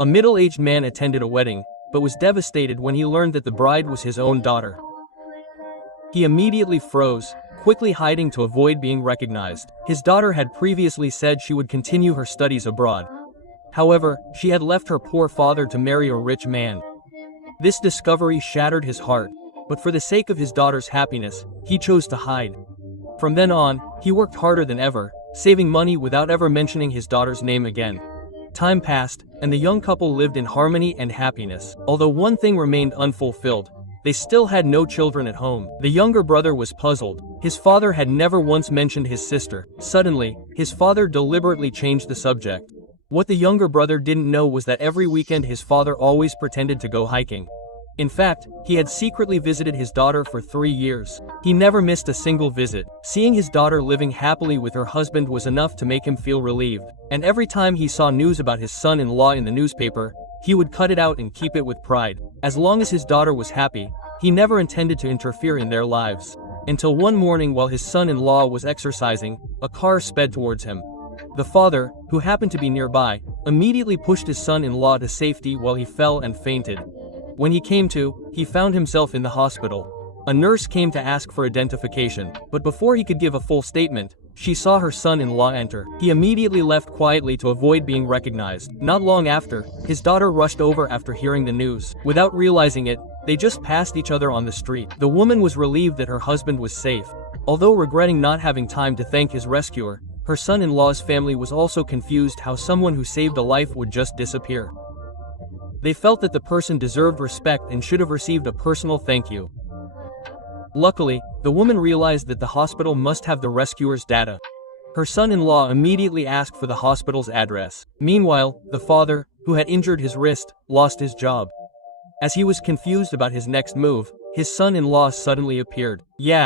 A middle-aged man attended a wedding, but was devastated when he learned that the bride was his own daughter. He immediately froze, quickly hiding to avoid being recognized. His daughter had previously said she would continue her studies abroad. However, she had left her poor father to marry a rich man. This discovery shattered his heart, but for the sake of his daughter's happiness, he chose to hide. From then on, he worked harder than ever, saving money without ever mentioning his daughter's name again. Time passed, and the young couple lived in harmony and happiness. Although one thing remained unfulfilled, they still had no children at home. The younger brother was puzzled. His father had never once mentioned his sister. Suddenly, his father deliberately changed the subject. What the younger brother didn't know was that every weekend his father always pretended to go hiking. In fact, he had secretly visited his daughter for 3 years. He never missed a single visit. Seeing his daughter living happily with her husband was enough to make him feel relieved. And every time he saw news about his son-in-law in the newspaper, he would cut it out and keep it with pride. As long as his daughter was happy, he never intended to interfere in their lives. Until one morning while his son-in-law was exercising, a car sped towards him. The father, who happened to be nearby, immediately pushed his son-in-law to safety while he fell and fainted. When he came to, he found himself in the hospital. A nurse came to ask for identification, but before he could give a full statement, she saw her son-in-law enter. He immediately left quietly to avoid being recognized. Not long after, his daughter rushed over after hearing the news. Without realizing it, they just passed each other on the street. The woman was relieved that her husband was safe. Although regretting not having time to thank his rescuer, her son-in-law's family was also confused how someone who saved a life would just disappear. They felt that the person deserved respect and should have received a personal thank you. Luckily, the woman realized that the hospital must have the rescuer's data. Her son-in-law immediately asked for the hospital's address. Meanwhile, the father, who had injured his wrist, lost his job. As he was confused about his next move, his son-in-law suddenly appeared. "Yeah,